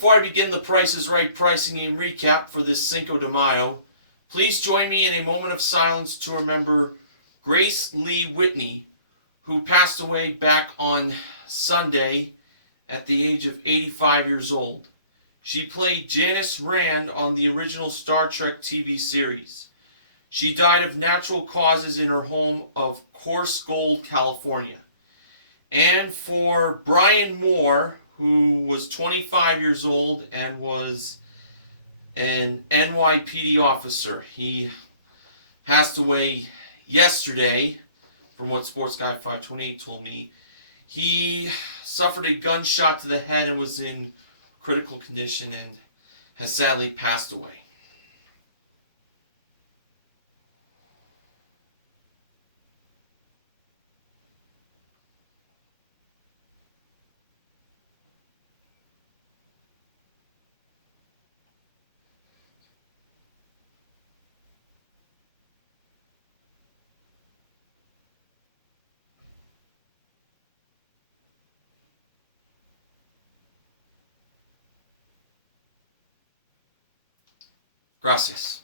Before I begin the Price is Right pricing game recap for this Cinco de Mayo, please join me in a moment of silence to remember Grace Lee Whitney, who passed away back on Sunday at the age of 85 years old. She played Janice Rand on the original Star Trek TV series. She died of natural causes in her home of Coarse Gold, California. And for Brian Moore, who was 25 years old and was an NYPD officer. He passed away yesterday, from what Sports Guy 528 told me. He suffered a gunshot to the head and was in critical condition and has sadly passed away. Gracias.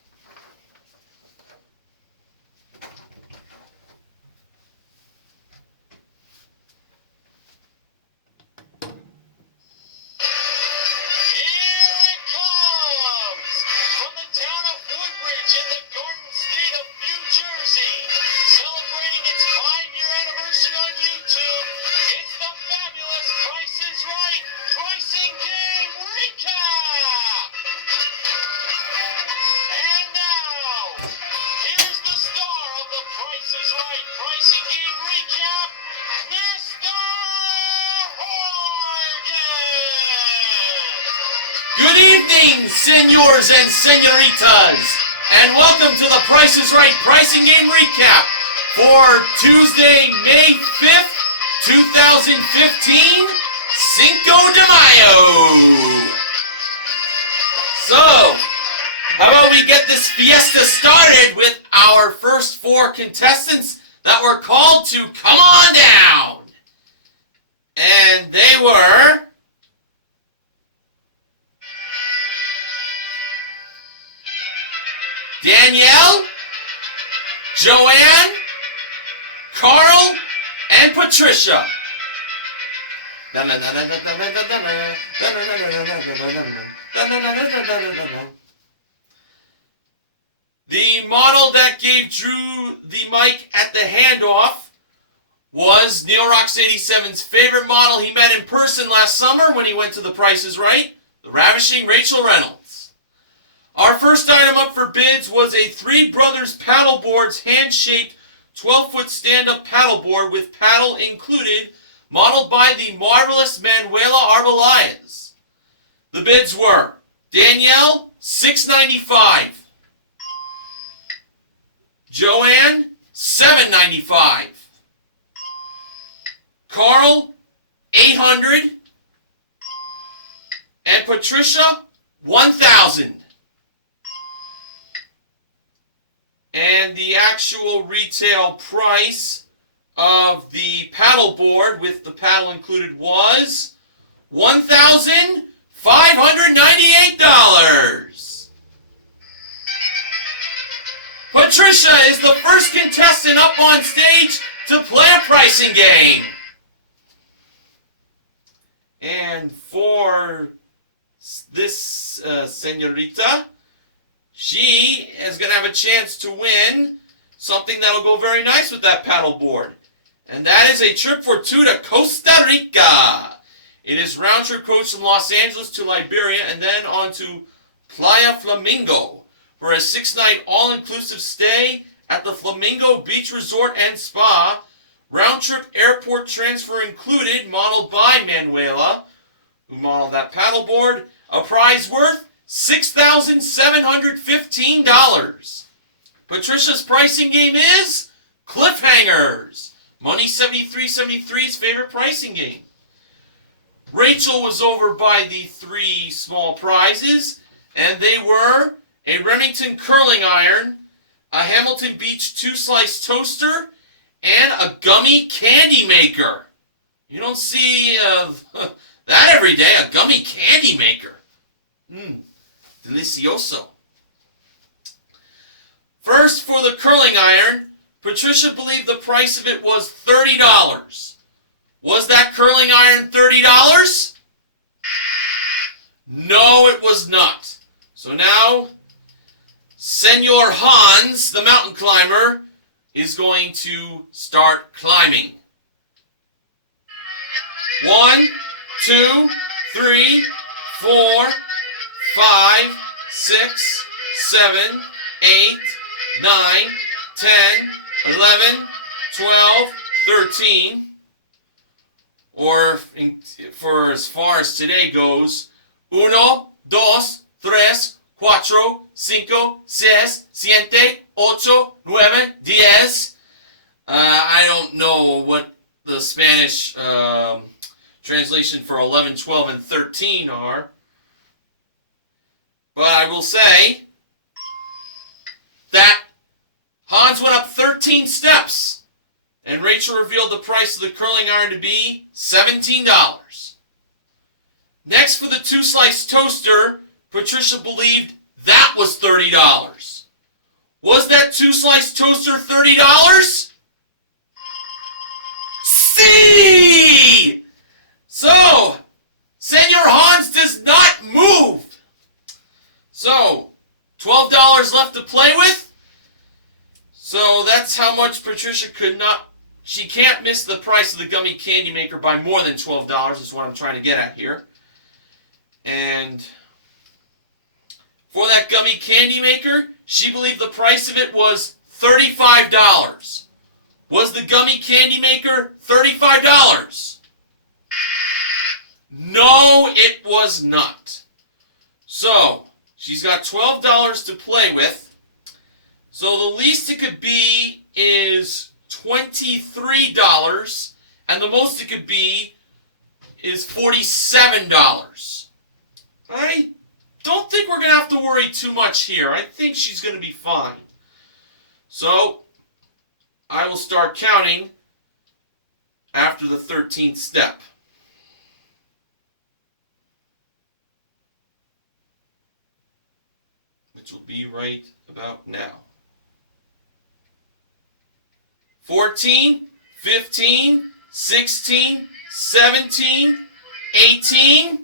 Good evening, senors and senoritas, and welcome to the Price is Right pricing game recap for Tuesday, May 5th, 2015, Cinco de Mayo. So, how about we get this fiesta started with our first four contestants that were called to come on down. And they were Danielle, Joanne, Carl, and Patricia. The model that gave Drew the mic at the handoff was Neil Rocks 87's favorite model he met in person last summer when he went to The Price is Right, the ravishing Rachel Reynolds. Our first item up for bids was a Three Brothers Paddleboards hand-shaped 12-foot stand-up paddleboard with paddle included, modeled by the marvelous Manuela Arbelayes. The bids were Danielle, $6.95. Joanne, $7.95. Carl, $800. And Patricia, $1,000. And the actual retail price of the paddleboard with the paddle included was $1,598. Patricia is the first contestant up on stage to play a pricing game. And for this señorita, she is going to have a chance to win something that'll go very nice with that paddleboard. And that is a trip for two to Costa Rica. It is round-trip coach from Los Angeles to Liberia and then on to Playa Flamingo for a 6-night all-inclusive stay at the Flamingo Beach Resort and Spa. Round-trip airport transfer included, modeled by Manuela, who modeled that paddleboard. A prize worth $6,715. Patricia's pricing game is Cliffhangers, Money 7373's favorite pricing game. Rachel was over by the three small prizes, and they were a Remington curling iron, a Hamilton Beach 2-slice toaster, and a gummy candy maker. You don't see that every day, a gummy candy maker. Delicioso. First, for the curling iron, Patricia believed the price of it was $30. Was that curling iron $30? No, it was not. So now, Senor Hans, the mountain climber, is going to start climbing. 1, 2, 3, 4, 5, 6, 7, 8, 9, 10, 11, 12, 13, or for as far as today goes, 1, 2, 3, 4, 5, 6, 7, 8, 9, 10. I don't know what the Spanish translation for 11, 12, and 13 are. But I will say that Hans went up 13 steps, and Rachel revealed the price of the curling iron to be $17. Next, for the 2-slice toaster, Patricia believed that was $30. Was that 2-slice toaster $30? See! So, Senor Hans does not move. So, $12 left to play with. So that's how much Patricia she can't miss the price of the gummy candy maker by more than $12 is what I'm trying to get at here. And for that gummy candy maker, she believed the price of it was $35. Was the gummy candy maker $35? No, it was not. So, she's got $12 to play with. So the least it could be is $23, and the most it could be is $47. I don't think we're going to have to worry too much here. I think she's going to be fine. So, I will start counting after the 13th step. Which will be right about now. 14, 15, 16, 17, 18,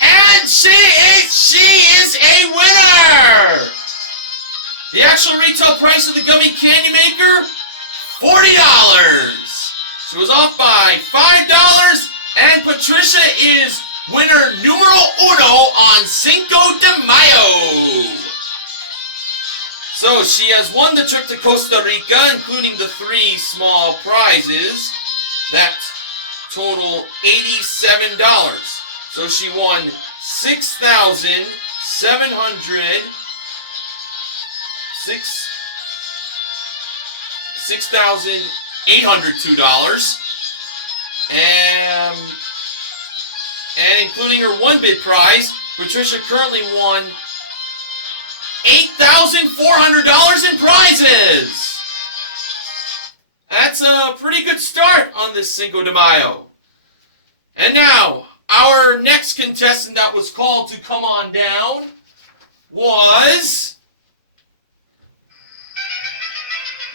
and she is a winner! The actual retail price of the gummy candy maker, $40. She was off by $5. And Patricia is winner numero uno on Cinco de Mayo. So she has won the trip to Costa Rica, including the 3 small prizes that total $87. So she won $6,802. And including her 1-bid prize, Patricia currently won $8,400 in prizes. That's a pretty good start on this Cinco de Mayo. And now, our next contestant that was called to come on down was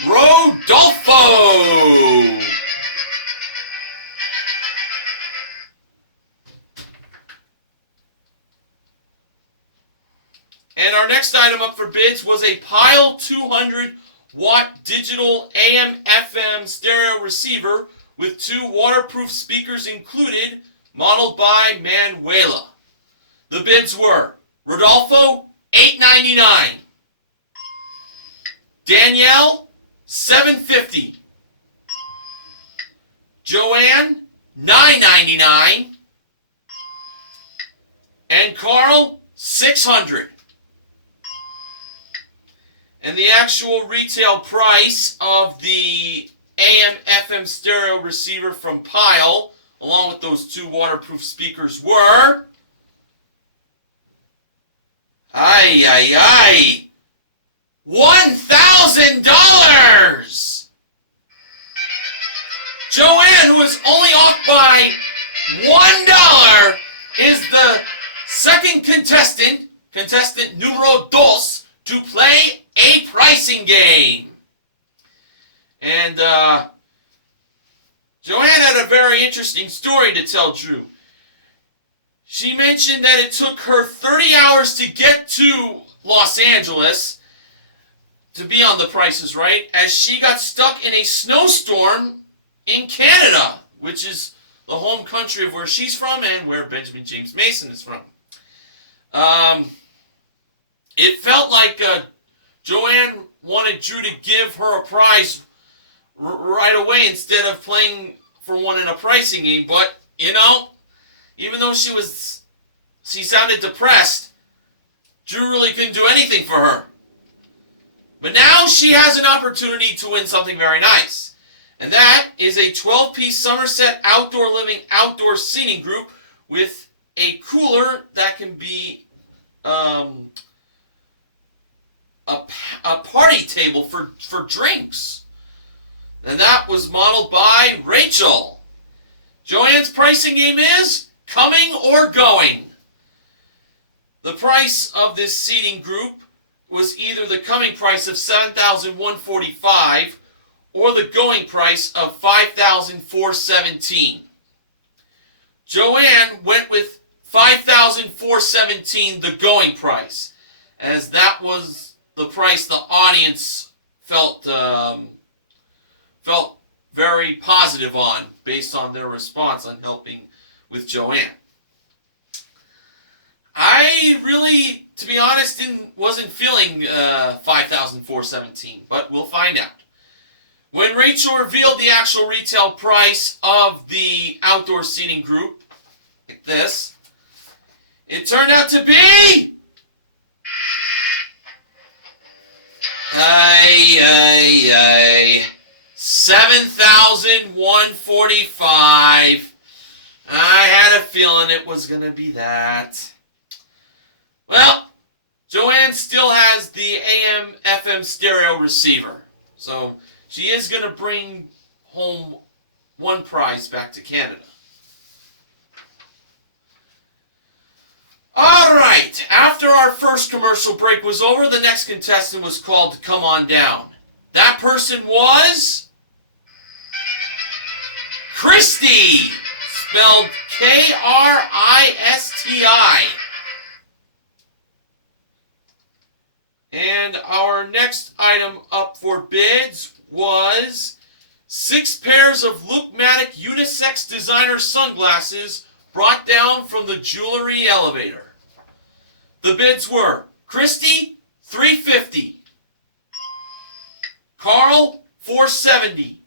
Rodolfo. And our next item up for bids was a Pile 200-watt digital AM/FM stereo receiver with 2 waterproof speakers included, modeled by Manuela. The bids were Rodolfo, $8.99. Danielle, $7.50. Joanne, $9.99. And Carl, $600. And the actual retail price of the AM/FM stereo receiver from Pile, along with those 2 waterproof speakers, were $1,000! by $1 is the second contestant numero dos, to play a pricing game. And Joanne had a very interesting story to tell Drew. She mentioned that it took her 30 hours to get to Los Angeles to be on The Price is Right, as she got stuck in a snowstorm in Canada, which is the home country of where she's from and where Benjamin James Mason is from. It felt like Joanne wanted Drew to give her a prize right away instead of playing for one in a pricing game, but, you know, even though she sounded depressed, Drew really couldn't do anything for her. But now she has an opportunity to win something very nice. And that is a 12-piece Somerset outdoor living, outdoor seating group with a cooler that can be a party table for drinks. And that was modeled by Rachel. Joanne's pricing game is coming or going. The price of this seating group was either the coming price of $7,145 or the going price of $5,417. Joanne went with $5,417, the going price, as that was the price the audience felt very positive on, based on their response on helping with Joanne. I really, to be honest, wasn't feeling $5,417, but we'll find out. When Rachel revealed the actual retail price of the outdoor seating group, like this, it turned out to be $7,145. I had a feeling it was going to be that. Well, Joanne still has the AM/FM stereo receiver, so she is going to bring home one prize back to Canada. All right, after our first commercial break was over, the next contestant was called to come on down. That person was Christy, spelled Kristi. And our next item up for bids was 6 pairs of Lookmatic unisex designer sunglasses brought down from the jewelry elevator. The bids were Christy, $350, Carl, $470,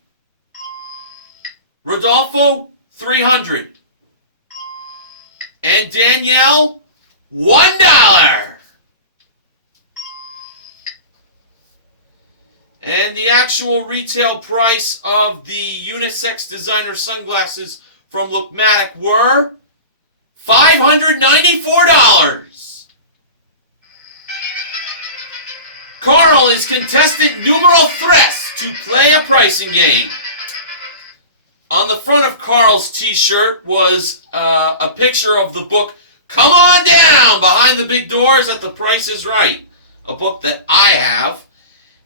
Rodolfo, $300, and Danielle, $1. And the actual retail price of the unisex designer sunglasses from Lookmatic were $594. Carl is contestant numero tres to play a pricing game. On the front of Carl's t-shirt was a picture of the book Come On Down Behind the Big Doors at The Price is Right, a book that I have.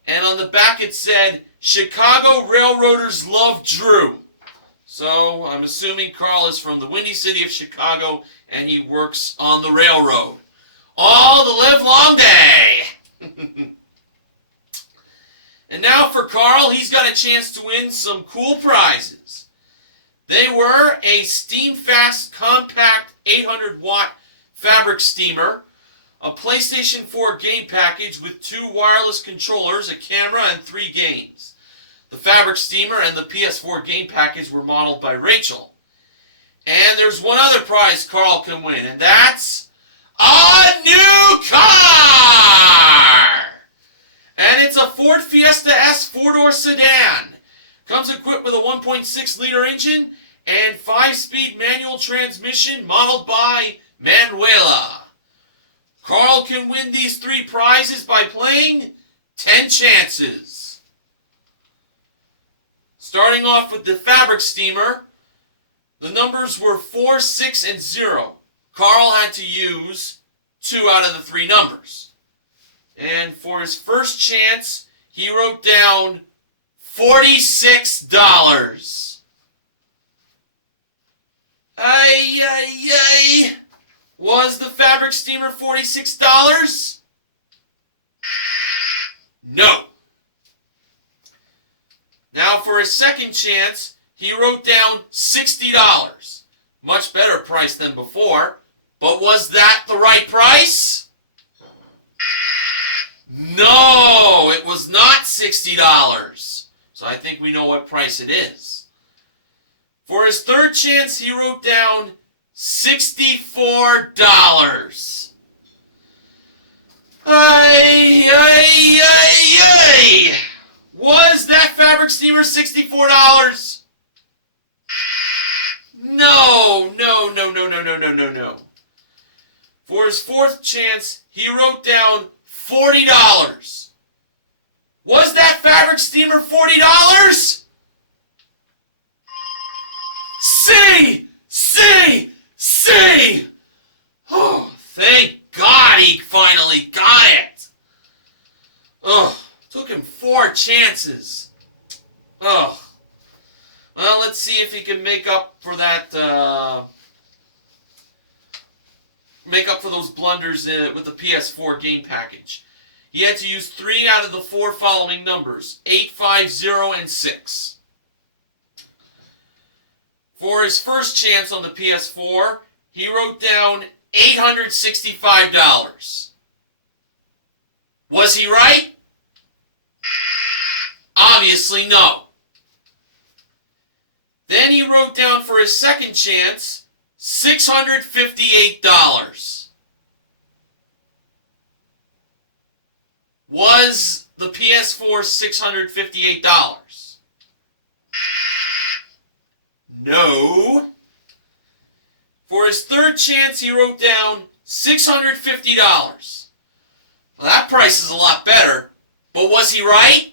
And on the back it said, Chicago Railroaders Love Drew. So I'm assuming Carl is from the Windy City of Chicago and he works on the railroad all the live long day. And now for Carl, he's got a chance to win some cool prizes. They were a steam-fast, compact 800-watt fabric steamer, a PlayStation 4 game package with 2 wireless controllers, a camera, and 3 games. The fabric steamer and the PS4 game package were modeled by Rachel. And there's one other prize Carl can win, and that's a new car! And it's a Ford Fiesta S 4-door sedan. Comes equipped with a 1.6-liter engine and 5-speed manual transmission modeled by Manuela. Carl can win these 3 prizes by playing 10 chances. Starting off with the fabric steamer, The numbers were 4, 6, and 0. Carl had to use 2 out of the 3 numbers. And for his first chance, he wrote down $46. Ay. Was the fabric steamer $46? No. Now for his second chance, he wrote down $60. Much better price than before. But was that the right price? No, it was not $60. So I think we know what price it is. For his third chance, he wrote down $64. Ay. Was that fabric steamer $64? No. For his fourth chance, he wrote down $40. Was that fabric steamer $40? C! Oh, thank God he finally got it. Oh, took him 4 chances. Oh. Well, let's see if he can make up for that, make up for those blunders with the PS4 game package. He had to use 3 out of the 4 following numbers, 8, 5, 0, and 6. For his first chance on the PS4, he wrote down $865. Was he right? Obviously no. Then he wrote down for his second chance, $658. Was the PS4 $658? No. For his third chance, he wrote down $650. Well, that price is a lot better, but was he right?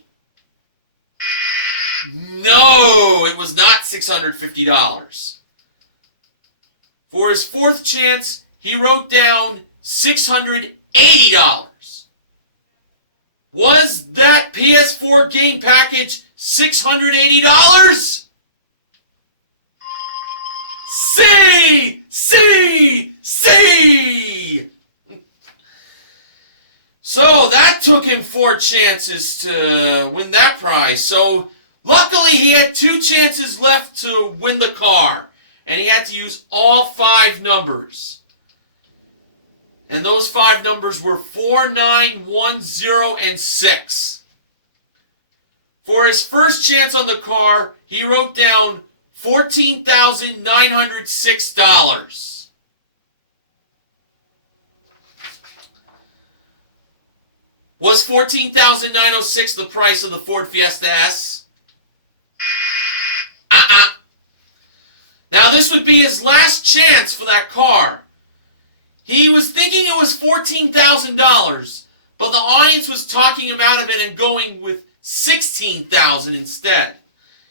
No, it was not $650. For his fourth chance, he wrote down $680. Was that PS4 game package $680? C! So that took him 4 chances to win that prize. So luckily he had 2 chances left to win the car. And he had to use all 5 numbers. And those 5 numbers were 4, 9, 1, 0, and 6. For his first chance on the car, he wrote down $14,906. Was $14,906 the price of the Ford Fiesta S? Now this would be his last chance for that car. He was thinking it was $14,000, but the audience was talking him out of it and going with $16,000 instead.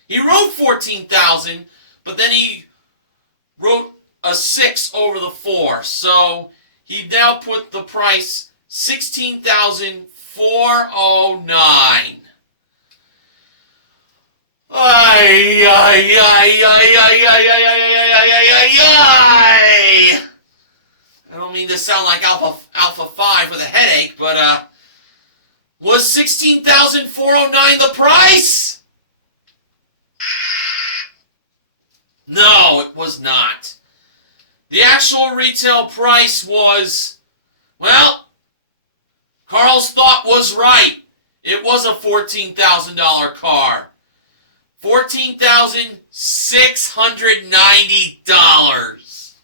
He wrote $14,000, but then he wrote a 6 over the 4. So he now put the price $16,409. I don't mean to sound like Alpha 5 with a headache, but was $16,409 the price? No, it was not. The actual retail price was, well, Carl's thought was right. It was a $14,000 car. $14,690.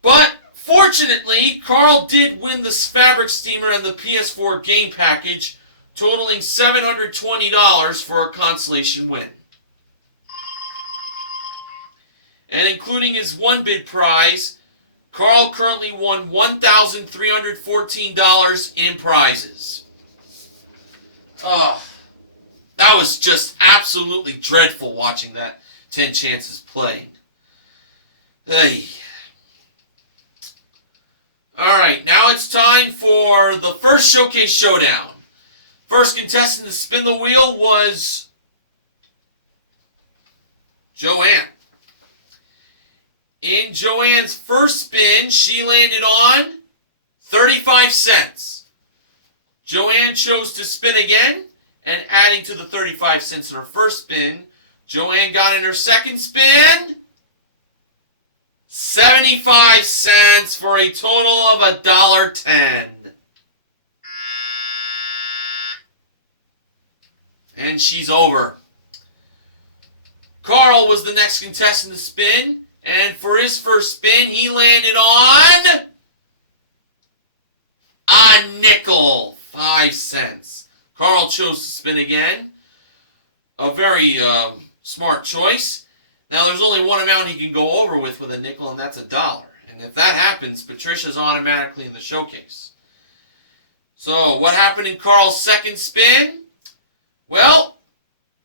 But fortunately, Carl did win the fabric steamer and the PS4 game package, totaling $720 for a consolation win. And including his 1-bid prize, Carl currently won $1,314 in prizes. That was just absolutely dreadful watching that 10 chances playing. Hey. Alright, now it's time for the first showcase showdown. First contestant to spin the wheel was Joanne. In Joanne's first spin, she landed on 35 cents. Joanne chose to spin again, and adding to the 35 cents in her first spin, Joanne got in her second spin 75 cents for a total of $1.10. And she's over. Carl was the next contestant to spin, and for his first spin, he landed on a nickel, 5 cents. Carl chose to spin again. A very smart choice. Now, there's only one amount he can go over with a nickel, and that's $1. And if that happens, Patricia's automatically in the showcase. So, what happened in Carl's second spin? Well,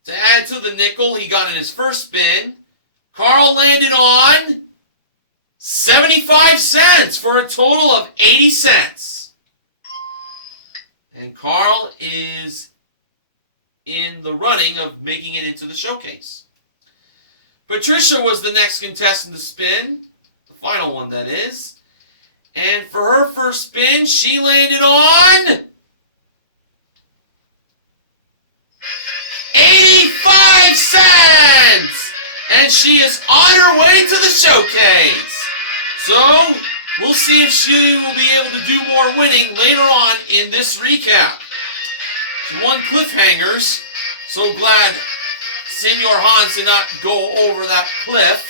to add to the nickel he got in his first spin, Carl landed on 75 cents for a total of 80 cents. And Carl is in the running of making it into the showcase. Patricia was the next contestant to spin, the final one that is. And for her first spin, she landed on 85 cents! And she is on her way to the showcase. So, we'll see if she will be able to do more winning later on in this recap. She won cliffhangers. So glad Senor Hans did not go over that cliff.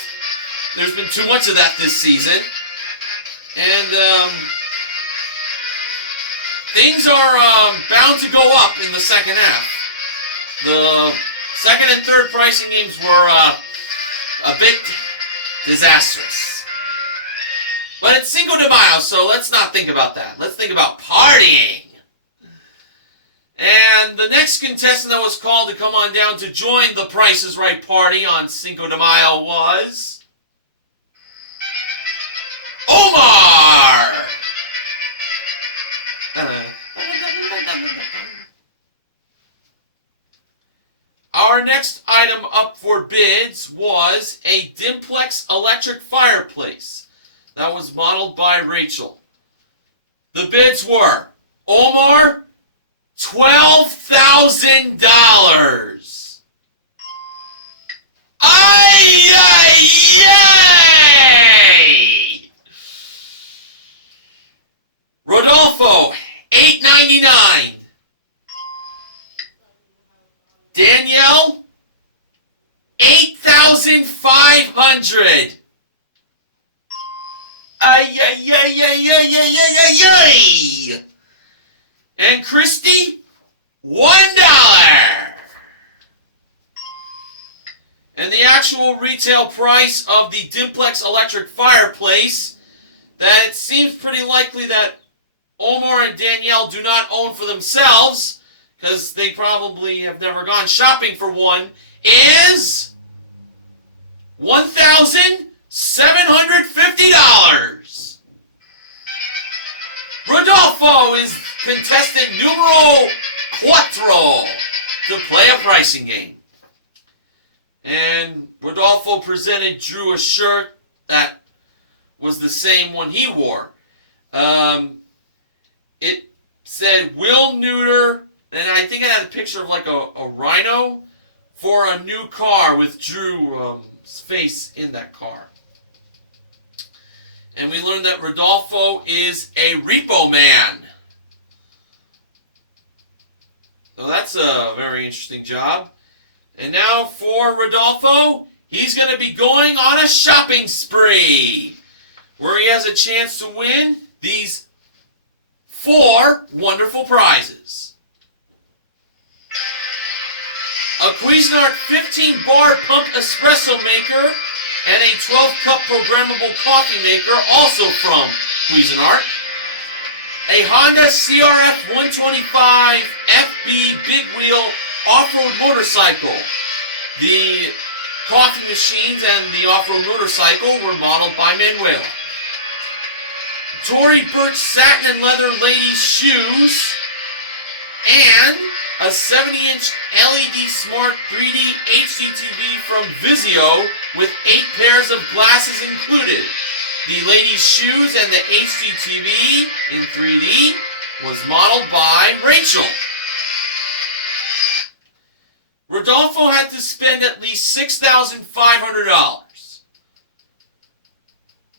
There's been too much of that this season. And things are bound to go up in the second half. The second and third pricing games were a bit disastrous. But it's Cinco de Mayo, so let's not think about that. Let's think about partying. And the next contestant that was called to come on down to join the Price is Right party on Cinco de Mayo was Omar! Our next item up for bids was a Dimplex electric fireplace that was modeled by Rachel. The bids were Omar, $12,000. Ay, ay, ay! Rodolfo, $8.99. Danielle, $8,500. Ay, ay, ay, ay, ay, ay, ay, ay, ay! And Christy, $1. And the actual retail price of the Dimplex electric fireplace, that it seems pretty likely that Omar and Danielle do not own for themselves, because they probably have never gone shopping for one, is $1,750. Rodolfo is contestant numero cuatro to play a pricing game. And Rodolfo presented Drew a shirt that was the same one he wore. It said, will neuter, and I think it had a picture of like a rhino for a new car with Drew's face in that car. And we learned that Rodolfo is a repo man. So that's a very interesting job. And now for Rodolfo, he's going to be going on a shopping spree, where he has a chance to win these 4 wonderful prizes. A Cuisinart 15-bar pump espresso maker and a 12-cup programmable coffee maker, also from Cuisinart. A Honda CRF 125 FB big wheel off-road motorcycle. The coffee machines and the off-road motorcycle were modeled by Manuela. Tory Burch satin and leather ladies shoes, and a 70-inch LED Smart 3D HD TV from Vizio with 8 pairs of glasses included. The ladies' shoes and the HD TV in 3D was modeled by Rachel. Rodolfo had to spend at least $6,500.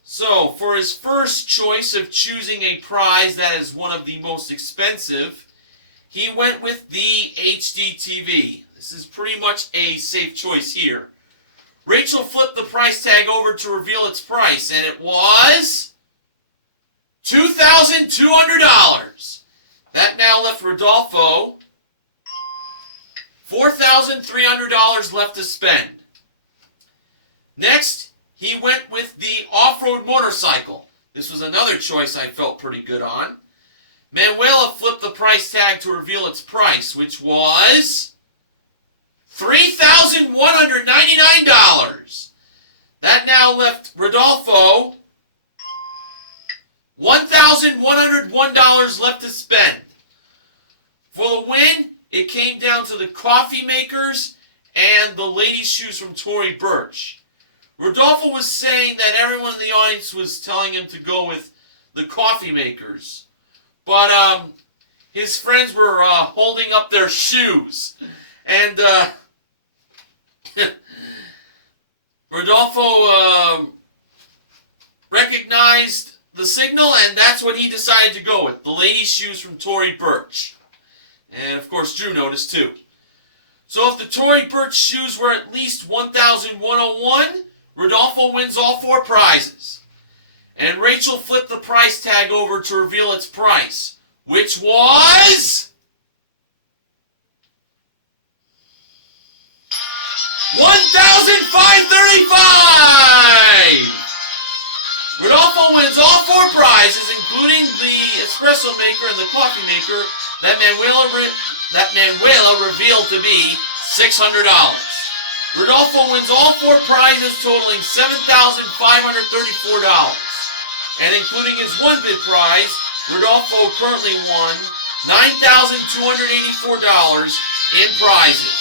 So, for his first choice of choosing a prize that is one of the most expensive, he went with the HD TV. This is pretty much a safe choice here. Rachel flipped the price tag over to reveal its price, and it was $2,200. That now left Rodolfo $4,300 left to spend. Next, he went with the off-road motorcycle. This was another choice I felt pretty good on. Manuela flipped the price tag to reveal its price, which was $3,199. That now left Rodolfo $1,101 left to spend. For the win, it came down to the coffee makers and the ladies' shoes from Tory Burch. Rodolfo was saying that everyone in the audience was telling him to go with the coffee makers. But his friends were holding up their shoes. And Rodolfo recognized the signal, and that's what he decided to go with. The ladies' shoes from Tory Burch. And of course Drew noticed too. So if the Tory Burch shoes were at least $1,101, Rodolfo wins all 4 prizes. And Rachel flipped the price tag over to reveal its price, which was $1,535! Rodolfo wins all 4 prizes, including the espresso maker and the coffee maker that Manuela revealed to be $600. Rodolfo wins all 4 prizes, totaling $7,534. And including his one bid prize, Rodolfo currently won $9,284 in prizes.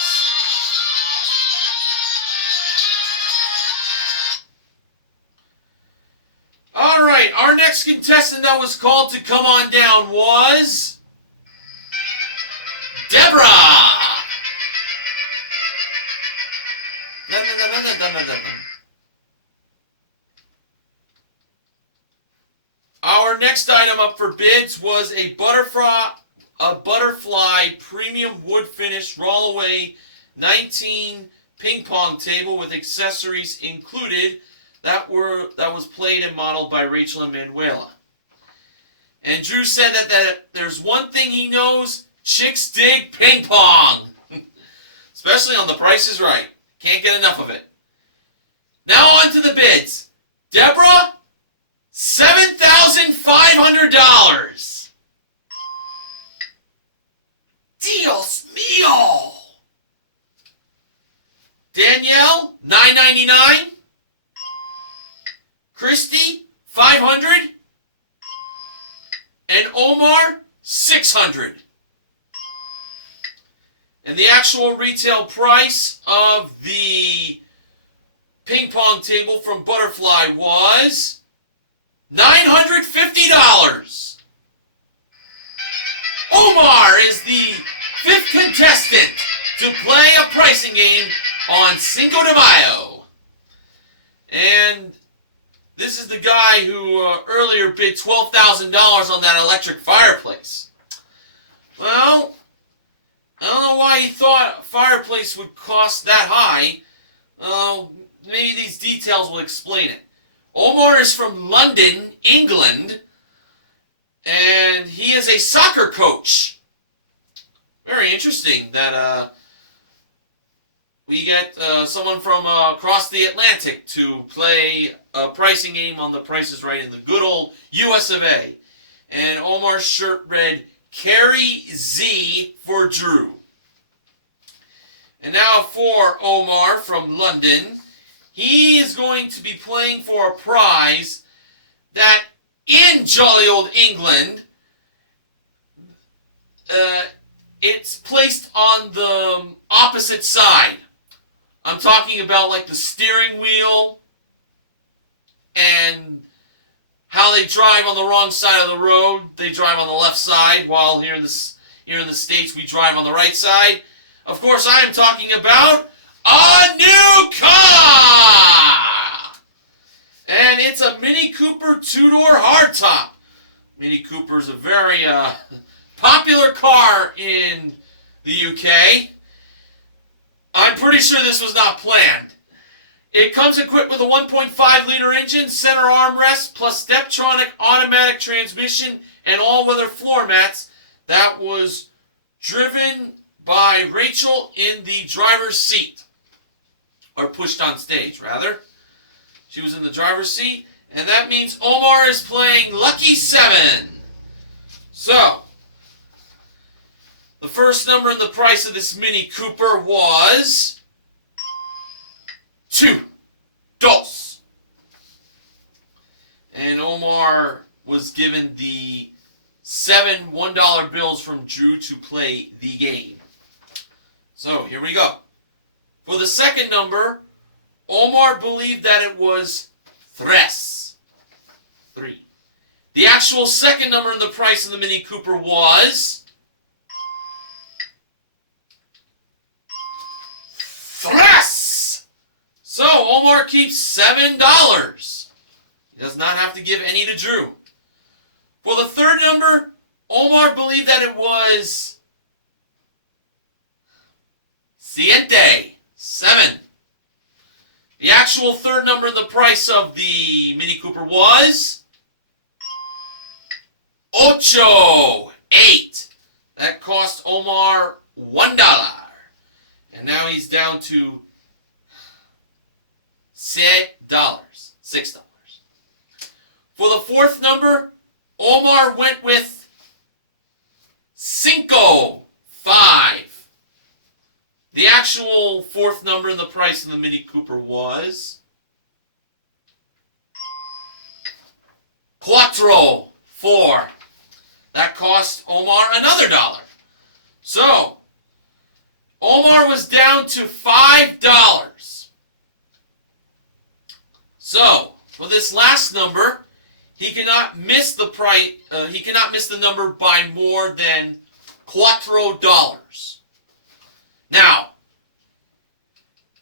Alright, our next contestant that was called to come on down was Deborah! Our next item up for bids was a butterfly premium wood finish roll-away 19 ping pong table with accessories included that was played and modeled by Rachel and Manuela. And Drew said that there's one thing he knows: chicks dig ping pong, especially on The Price is Right. Can't get enough of it. Now on to the bids. Deborah, $7,500. Dios mío. Danielle, $999. Christy, $500. And Omar, $600. And the actual retail price of the ping pong table from Butterfly was $950. Omar is the 5th contestant to play a pricing game on Cinco de Mayo. And this is the guy who earlier bid $12,000 on that electric fireplace. Well, I don't know why he thought a fireplace would cost that high. Maybe these details will explain it. Omar is from London, England, and he is a soccer coach. Very interesting that we get someone from across the Atlantic to play a pricing game on The Price is Right in the good old US of A. And Omar's shirt read, Carry Z for Drew. And now for Omar from London. He is going to be playing for a prize that in jolly old England, it's placed on the opposite side. I'm talking about like the steering wheel and how they drive on the wrong side of the road. They drive on the left side, while here in the States we drive on the right side. Of course, I am talking about a new car! And it's a Mini Cooper two-door hardtop. Mini Cooper is a very popular car in the UK. I'm pretty sure this was not planned. It comes equipped with a 1.5-liter engine, center armrest, plus Steptronic automatic transmission and all-weather floor mats. That was driven by Rachel in the driver's seat. Or pushed on stage, rather. She was in the driver's seat. And that means Omar is playing Lucky 7. So, the first number in the price of this Mini Cooper was 2. Dos. And Omar was given the 7 $1 bills from Drew to play the game. So, here we go. For the second number, Omar believed that it was 3. The actual second number in the price of the Mini Cooper was 3. So Omar keeps $7. He does not have to give any to Drew. For the third number, Omar believed that it was Siete. 7. The actual third number in the price of the Mini Cooper was 8. That cost Omar $1. And now he's down to $6. For the fourth number, Omar went with Cinco. 5. The actual fourth number in the price of the Mini Cooper was 4. That cost Omar another $1. So, Omar was down to $5. So, for this last number, he cannot miss the price. He cannot miss the number by more than $4. Now,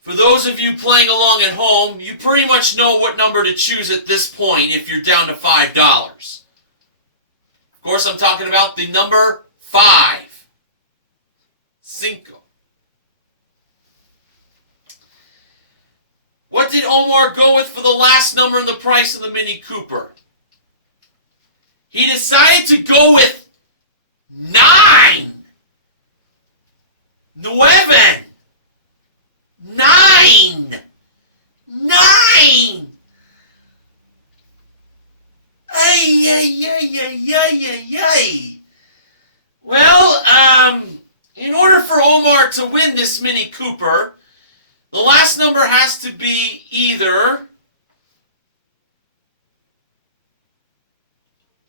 for those of you playing along at home, you pretty much know what number to choose at this point if you're down to $5. Of course, I'm talking about the number 5. Cinco. What did Omar go with for the last number in the price of the Mini Cooper? He decided to go with 9. 9. 9. Ay. Well, in order for Omar to win this Mini Cooper, the last number has to be either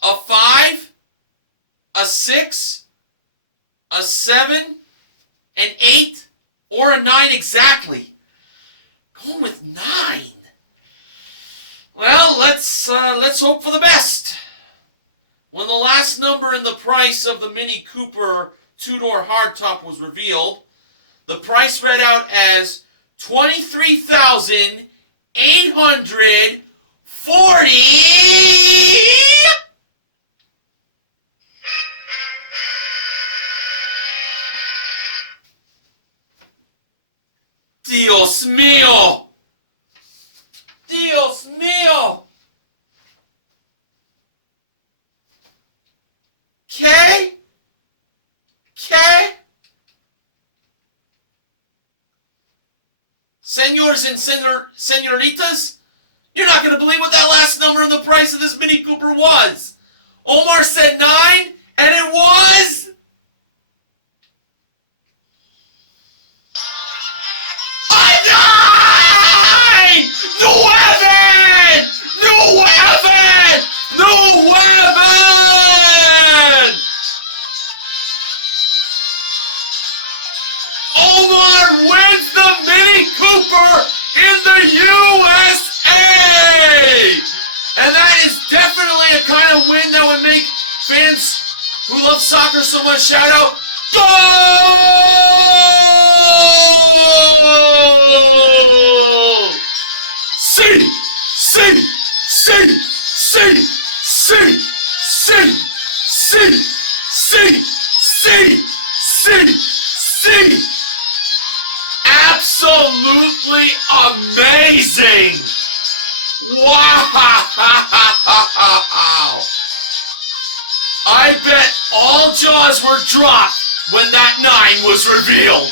a 5, a 6, a 7, an 8, or a 9 exactly. Going with 9. Well, let's hope for the best. When the last number in the price of the Mini Cooper two-door hardtop was revealed, the price read out as $23,840. Dios mío! Dios mío! ¿Qué? Senors and senoritas, you're not going to believe what that last number in the price of this Mini Cooper was. Omar said 9, and it was Cooper in the USA! And that is definitely a kind of win that would make fans who love soccer so much shout out, "Goal!" See! See! See! See! See! See! See! See! See! See! See! Absolutely amazing! Wow! I bet all jaws were dropped when that 9 was revealed.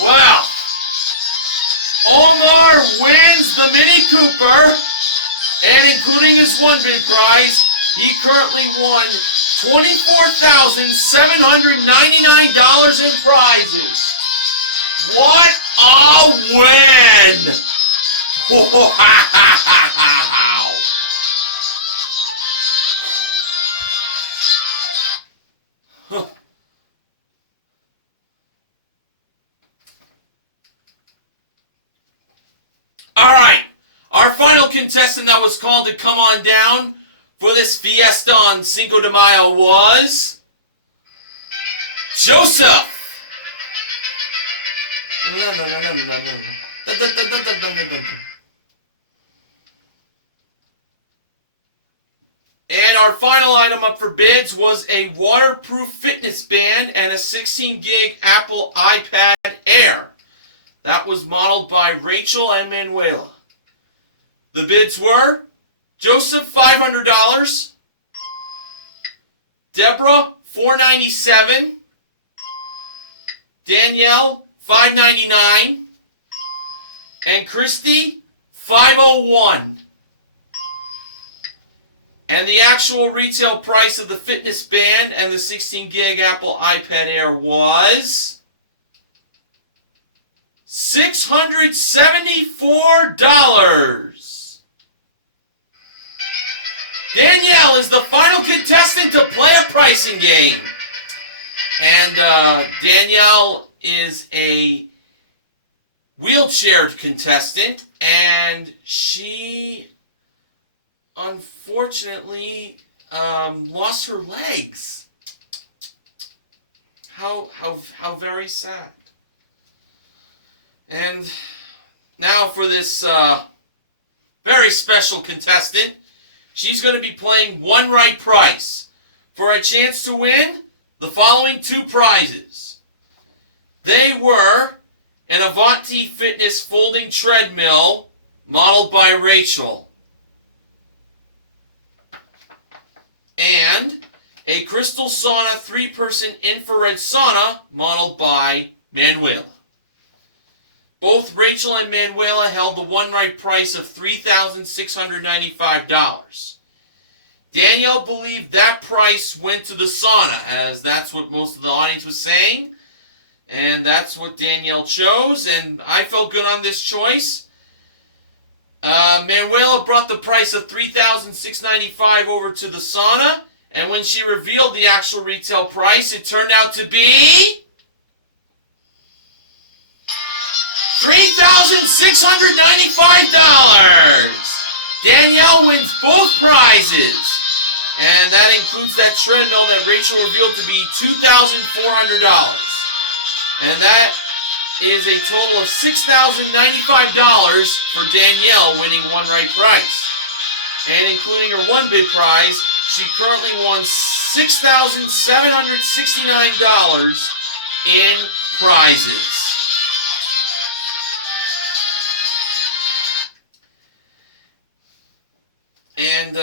Wow! Omar wins the Mini Cooper, and including his one bid prize, he currently won $24,799 in prizes. What a win! Wow! Alright, our final contestant that was called to come on down for this fiesta on Cinco de Mayo was Joseph. And our final item up for bids was a waterproof fitness band and a 16 gig Apple iPad Air. That was modeled by Rachel and Manuela. The bids were Joseph $500, Deborah $497, Danielle $599, and Christy $501. And the actual retail price of the fitness band and the 16 gig Apple iPad Air was $674. Danielle is the final contestant to play a pricing game. And Danielle is a wheelchair contestant, and she unfortunately lost her legs. How very sad. And now for this very special contestant, she's going to be playing one right price for a chance to win the following 2 prizes. They were an Avanti Fitness folding treadmill modeled by Rachel, and a Crystal Sauna 3-person infrared sauna modeled by Manuela. Both Rachel and Manuela held the one right price of $3,695. Danielle believed that price went to the sauna, as that's what most of the audience was saying, and that's what Danielle chose, and I felt good on this choice. Manuela brought the price of $3,695 over to the sauna, and when she revealed the actual retail price, it turned out to be $3,695. Danielle wins both prizes, and that includes that treadmill that Rachel revealed to be $2,400. And that is a total of $6,095 for Danielle winning one right price. And including her one bid prize, she currently won $6,769 in prizes. And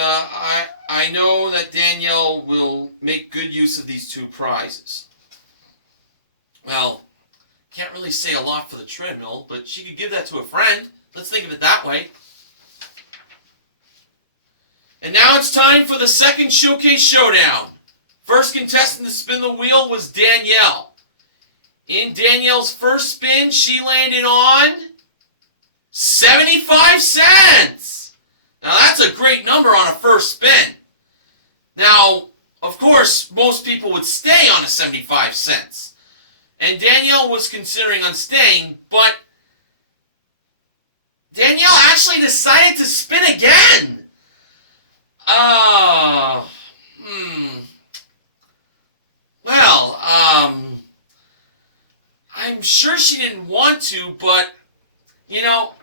I know that Danielle will make good use of these 2 prizes. Well, can't really say a lot for the treadmill, but she could give that to a friend. Let's think of it that way. And now it's time for the second showcase showdown. First contestant to spin the wheel was Danielle. In Danielle's first spin, she landed on 75 cents. Now that's a great number on a first spin. Now, of course, most people would stay on a 75 cents. And Danielle was considering on staying, but Danielle actually decided to spin again. Well, I'm sure she didn't want to, but you know,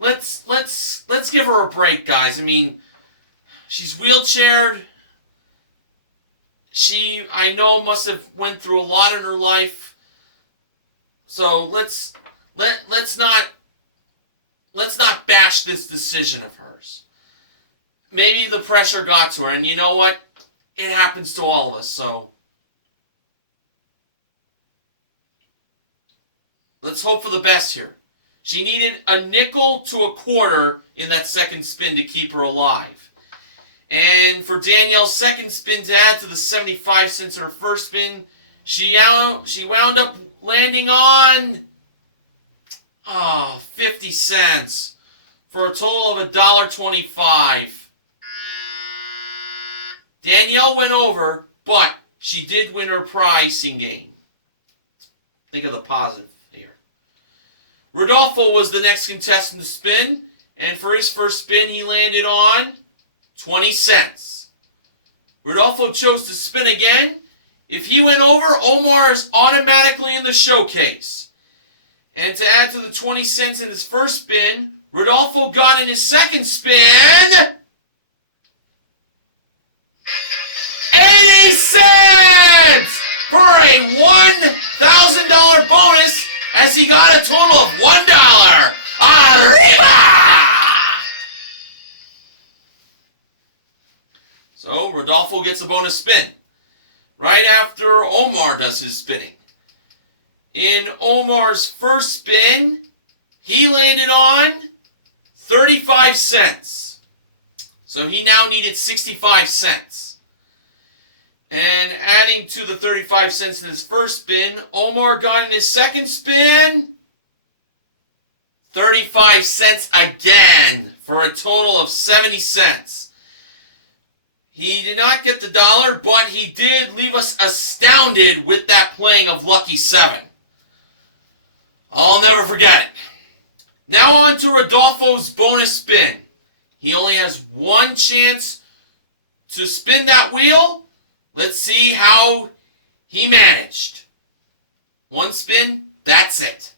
let's give her a break, guys. I mean, she's wheelchaired. She, I know, must have went through a lot in her life. So let's not bash this decision of hers. Maybe the pressure got to her, and you know what? It happens to all of us. So let's hope for the best here. She needed a nickel to a quarter in that second spin to keep her alive. And for Danielle's second spin to add to the 75 cents in her first spin, she wound up landing on 50 cents for a total of $1.25. Danielle went over, but she did win her pricing game. Think of the positive here. Rodolfo was the next contestant to spin, and for his first spin, he landed on 20 cents. Rodolfo chose to spin again. If he went over, Omar is automatically in the showcase. And to add to the 20 cents in his first spin, Rodolfo got in his second spin 80 cents for a $1,000 bonus as he got a total of $1. Arriba! So Rodolfo gets a bonus spin right after Omar does his spinning. In Omar's first spin, he landed on 35 cents. So he now needed 65 cents. And adding to the 35 cents in his first spin, Omar got in his second spin 35 cents again for a total of 70 cents. He did not get the dollar, but he did leave us astounded with that playing of Lucky 7. I'll never forget it. Now on to Rodolfo's bonus spin. He only has one chance to spin that wheel. Let's see how he managed. One spin, that's it.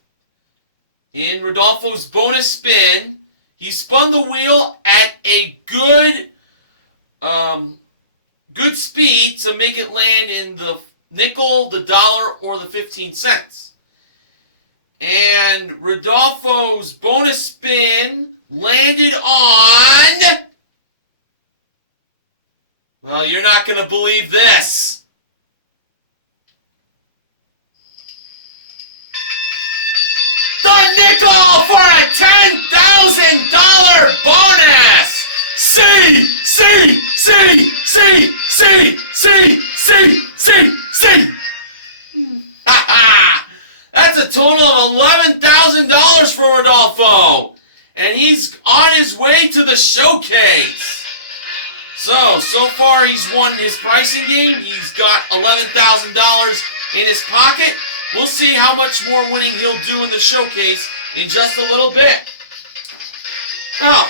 In Rodolfo's bonus spin, he spun the wheel at a good speed to make it land in the nickel, the dollar, or the 15 cents. And Rodolfo's bonus spin landed on... Well, you're not going to believe this. The nickel for a $10,000 bonus! C! Ha ha! That's a total of $11,000 for Rodolfo. And he's on his way to the showcase. So far he's won his pricing game. He's got $11,000 in his pocket. We'll see how much more winning he'll do in the showcase in just a little bit. Now,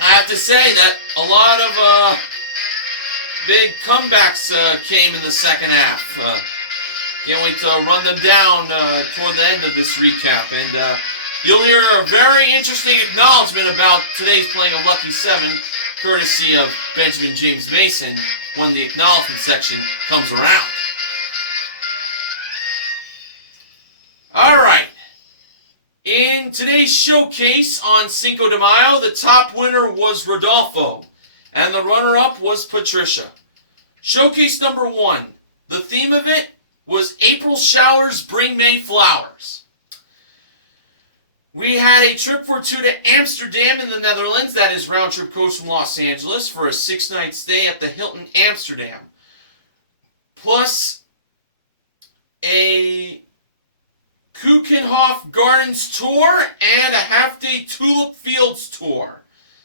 I have to say that a lot of big comebacks came in the second half. Can't wait to run them down toward the end of this recap. And you'll hear a very interesting acknowledgement about today's playing of Lucky 7, courtesy of Benjamin James Mason, when the acknowledgement section comes around. Alright. In today's showcase on Cinco de Mayo, the top winner was Rodolfo, and the runner-up was Patricia. Showcase number 1. The theme of it was April showers bring May flowers. We had a trip for two to Amsterdam in the Netherlands. That is round-trip coach from Los Angeles for a 6-night stay at the Hilton Amsterdam. Plus a Keukenhof Gardens tour and a half-day Tulip Fields tour.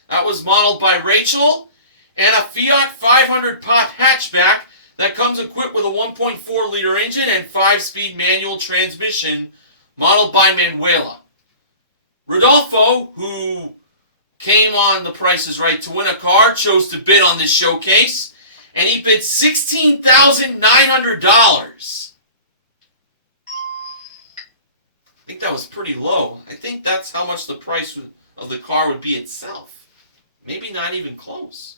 That was modeled by Rachel. And a Fiat 500 pot hatchback that comes equipped with a 1.4-liter engine and 5-speed manual transmission, modeled by Manuela. Rodolfo, who came on The Price is Right to win a car, chose to bid on this showcase, and he bid $16,900. I think that was pretty low. I think that's how much the price of the car would be itself. Maybe not even close.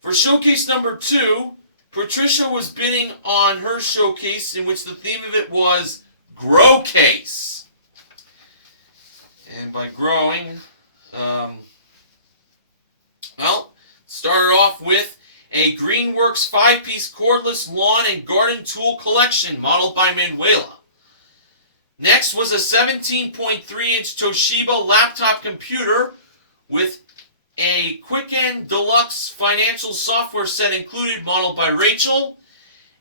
For showcase number 2, Patricia was bidding on her showcase, in which the theme of it was Grow Case. And by growing, started off with a Greenworks 5-piece cordless lawn and garden tool collection modeled by Manuela. Next was a 17.3-inch Toshiba laptop computer with a Quicken Deluxe financial software set included, modeled by Rachel.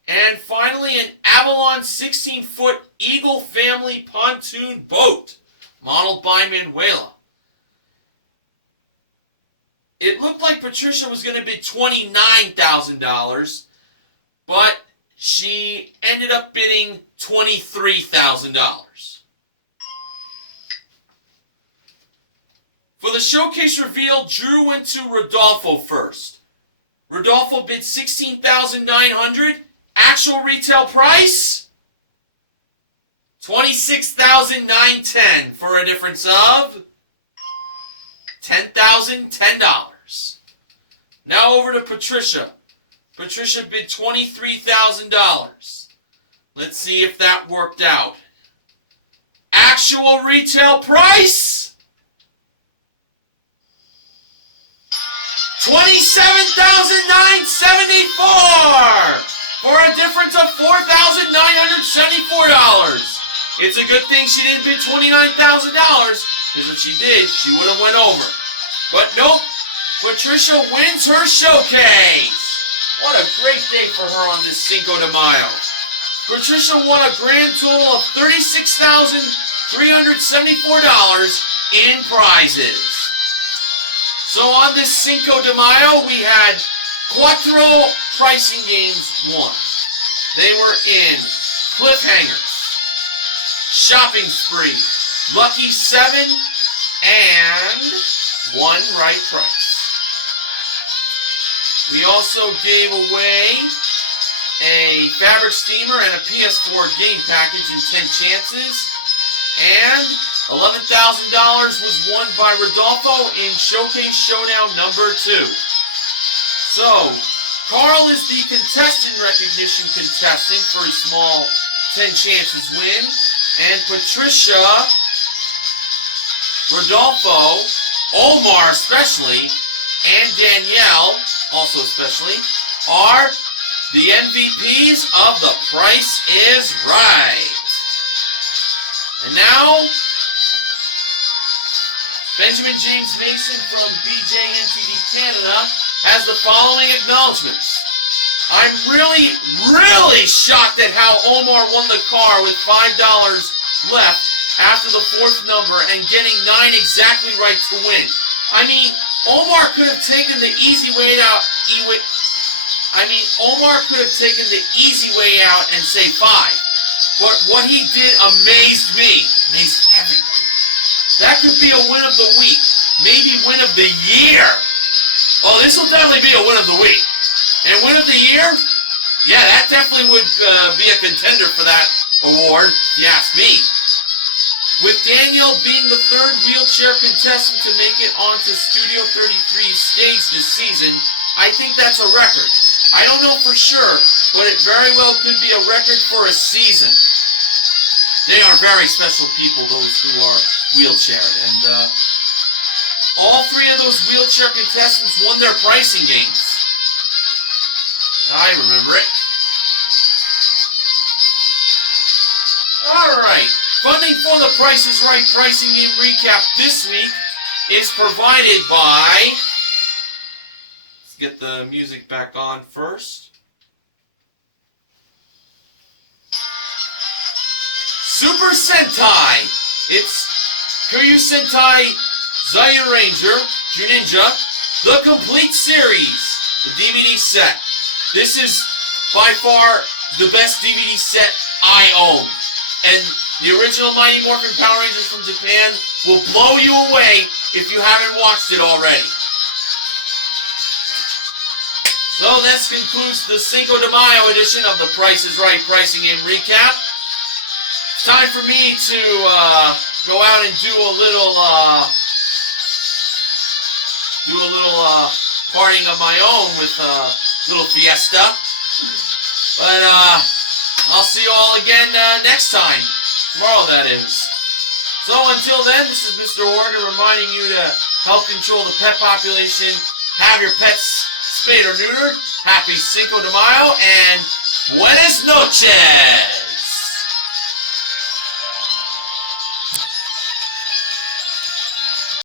And finally, an Avalon 16-foot Eagle family pontoon boat, modeled by Manuela. It looked like Patricia was going to bid $29,000, but she ended up bidding $23,000. For the showcase reveal, Drew went to Rodolfo first. Rodolfo bid $16,900. Actual retail price? $26,910, for a difference of $10,010. Now over to Patricia. Patricia bid $23,000. Let's see if that worked out. Actual retail price? $27,974, for a difference of $4,974. It's a good thing she didn't bid $29,000, because if she did, she would have went over. But nope, Patricia wins her showcase. What a great day for her on this Cinco de Mayo. Patricia won a grand total of $36,374 in prizes. So on this Cinco de Mayo, we had Cuatro pricing games won. They were in Cliffhanger, Shopping Spree, Lucky 7, and One Right Price. We also gave away a fabric steamer and a PS4 game package in 10 chances, and $11,000 was won by Rodolfo in Showcase Showdown number 2. So, Carl is the contestant recognition contestant for a small 10 chances win, and Patricia, Rodolfo, Omar especially, and Danielle, also especially, are the MVPs of The Price is Right. And now, Benjamin James Mason from BJNTV Canada has the following acknowledgments. I'm really shocked at how Omar won the car with $5 left after the 4th number and getting 9 exactly right to win. I mean, Omar could have taken the easy way out. Omar could have taken the easy way out and say 5. But what he did amazed me. Amazed everybody. That could be a win of the week. Maybe win of the year. Oh, this will definitely be a win of the week. And win of the year? Yeah, that definitely would be a contender for that award, if you ask me. With Danielle being the 3rd wheelchair contestant to make it onto Studio 33's stage this season, I think that's a record. I don't know for sure, but it very well could be a record for a season. They are very special people, those who are wheelchaired, and all 3 of those wheelchair contestants won their pricing games. I remember it. Alright, funding for the Price is Right pricing game recap this week is provided by... Let's get the music back on first. Super Sentai! It's Kyoryu Sentai Zayu Ranger, Juninja, the complete series, the DVD set. This is by far the best DVD set I own. And the original Mighty Morphin Power Rangers from Japan will blow you away if you haven't watched it already. So this concludes the Cinco de Mayo edition of the Price is Right Pricing Game Recap. It's time for me to go out and do a little partying of my own with a little fiesta. But I'll see you all again next time. Tomorrow, that is. So until then, this is Mr. Horgan reminding you to help control the pet population, have your pets spayed or neutered. Happy Cinco de Mayo and Buenas noches!